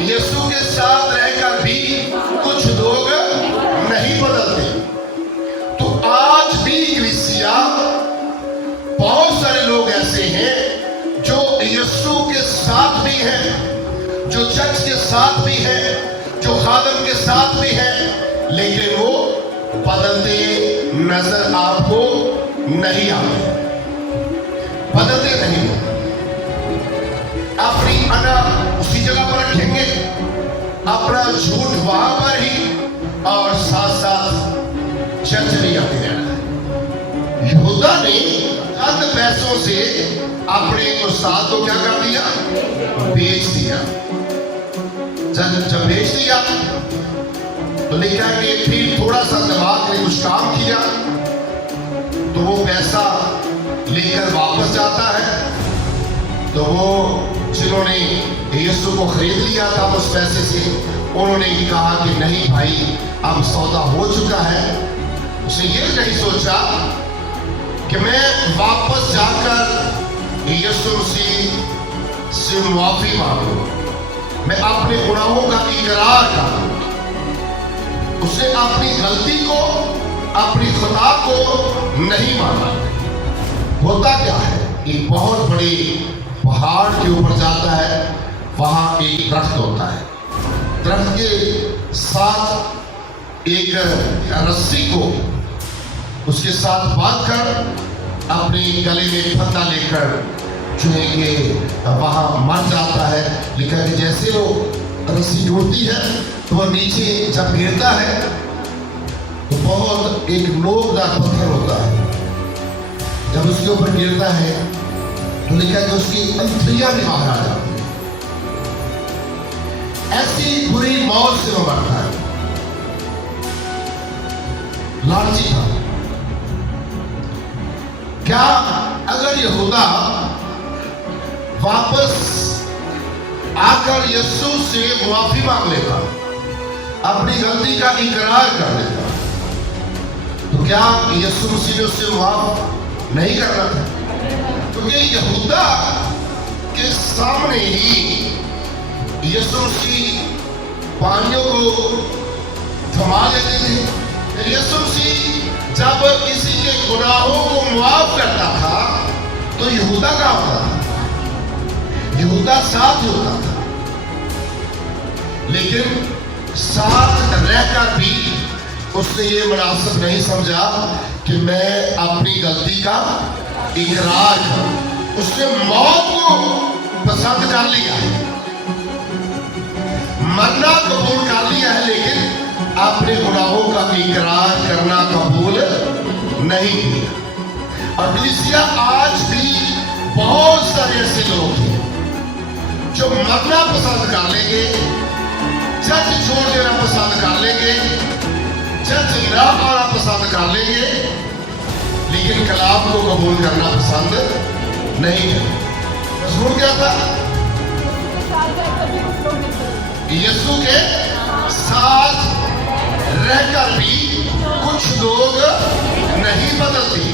یسوع کے ساتھ رہ کر بھی کچھ لوگ نہیں بدلتے. تو آج بھی کلیسیا بہت سارے لوگ ایسے ہیں جو یسوع کے ساتھ بھی ہیں, جو چرچ کے ساتھ بھی ہیں, جو خادم کے ساتھ بھی ہیں, لیکن وہ بدلتے نظر آپ کو نہیں آتے, بدلتے نہیں. اپنی انا اسی جگہ پر رکھیں گے, اپنا جھوٹ وہاں پر ہی, اور ساتھ ساتھ چرچ بھی آتے رہنا ہے. یہودا نے چند پیسوں سے اپنے استاد کو کیا کر دیا؟ بیچ دیا. جب بیچ دیا تو لکھا کہ پھر تھوڑا سا دماغ نے کچھ کام کیا تو وہ پیسہ لے کر واپس جاتا ہے. تو وہ جنہوں نے یسوع کو خرید لیا تھا اس پیسے سے, انہوں نے کہا کہ نہیں بھائی اب سودا ہو چکا ہے. اس نے یہ نہیں سوچا کہ میں واپس جا کر یسوع مسیح سے معافی مانگوں, میں اپنے گناہوں کا اقرار کروں. اس نے اپنی غلطی کو, اپنی خطا کو نہیں مانا. ہوتا کیا ہے, ایک بہت بڑی پہاڑ کے اوپر جاتا ہے, وہاں ایک درخت ہوتا ہے. درخت کے ساتھ ایک رسی کو اس کے ساتھ باندھ کر اپنے گلے میں پھندا لے کر جو ہے کہ وہاں مر جاتا ہے. لکھا کہ جیسے وہ رسی ٹوٹتی ہے تو وہ نیچے جب گرتا ہے تو بہت ایک نوکدار پتھر ہوتا ہے. جب اس کے اوپر گرتا ہے تو لکھا کہ اس کی انتڑیاں بھی باہر آ جاتی ہیں. ایسی بری موت سے وہ مرتا ہے. لالچی تھا. کیا اگر یہودا واپس آ کر یسوع سے معافی مانگ لیتا, اپنی غلطی کا اقرار کر لیتا, تو کیا یسوع مسیح نے اس سے معاف نہیں کرنا تھا؟ کیونکہ یہودا کے سامنے ہی یسوع مسیح پانیوں کو تھما لیتے تھے. یسوع مسیح جب کسی کے گناہوں کو معاف کرتا تھا تو یہودا کہاں ہوتا تھا؟ یہودا ساتھ ہی ہوتا تھا. لیکن ساتھ رہ کر بھی اس نے یہ مناسب نہیں سمجھا کہ میں اپنی غلطی کا اقرار کروں. اس نے موت کو پسند کر لیا, مرنا قبول کر لیا ہے, لیکن اپنے گناہوں کا اقرار کرنا قبول نہیں کیا. اور کلیسیا آج بھی بہت سارے ایسے لوگ ہیں جو مرنا پسند کر لیں گے, چرچ چھوڑ دینا پسند کر لیں گے, چرچ نہ آنا پسند کر لیں گے, لیکن کلام کو قبول کرنا پسند نہیں ہے. مضمون کیا تھا؟ یسوع کے ساتھ رہ کر بھی کچھ لوگ نہیں بدلتے.